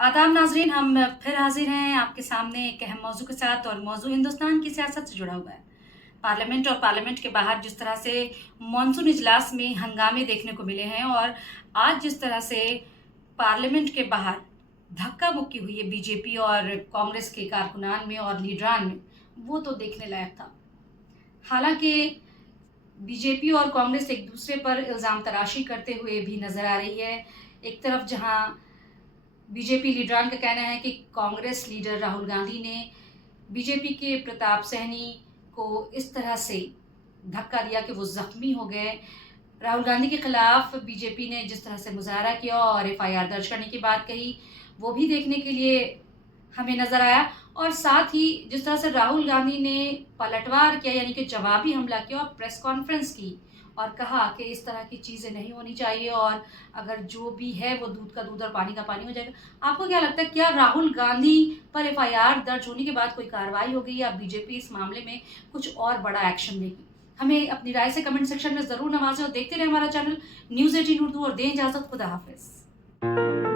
आदाब नाज़रीन, हम फिर हाज़िर हैं आपके सामने एक अहम मौज़ू के साथ और मौज़ू हिंदुस्तान की सियासत से जुड़ा हुआ है। पार्लियामेंट और पार्लियामेंट के बाहर जिस तरह से मॉनसून इजलास में हंगामे देखने को मिले हैं और आज जिस तरह से पार्लियामेंट के बाहर धक्का-मुक्की हुई है बीजेपी और कांग्रेस के कारकुनान में और लीडरान में, वो तो देखने लायक था। हालाँकि बीजेपी और कांग्रेस एक दूसरे पर इल्ज़ाम तराशी करते हुए भी नज़र आ रही है। एक तरफ जहाँ बीजेपी लीडरान का कहना है कि कांग्रेस लीडर राहुल गांधी ने बीजेपी के प्रताप सैनी को इस तरह से धक्का दिया कि वो ज़ख्मी हो गए। राहुल गांधी के खिलाफ बीजेपी ने जिस तरह से मुज़ाहरा किया और एफआईआर दर्ज करने की बात कही, वो भी देखने के लिए हमें नज़र आया। और साथ ही जिस तरह से राहुल गांधी ने पलटवार किया, यानी कि जवाबी हमला किया और प्रेस कॉन्फ्रेंस की और कहा कि इस तरह की चीज़ें नहीं होनी चाहिए और अगर जो भी है वो दूध का दूध और पानी का पानी हो जाएगा। आपको क्या लगता है, क्या राहुल गांधी पर एफआईआर दर्ज होने के बाद कोई कार्रवाई होगी या बीजेपी इस मामले में कुछ और बड़ा एक्शन लेगी? हमें अपनी राय से कमेंट सेक्शन में ज़रूर नवाजें और देखते रहें हमारा चैनल न्यूज़ 18 उर्दू और दें इजाज़त। खुदा हाफ़िज़।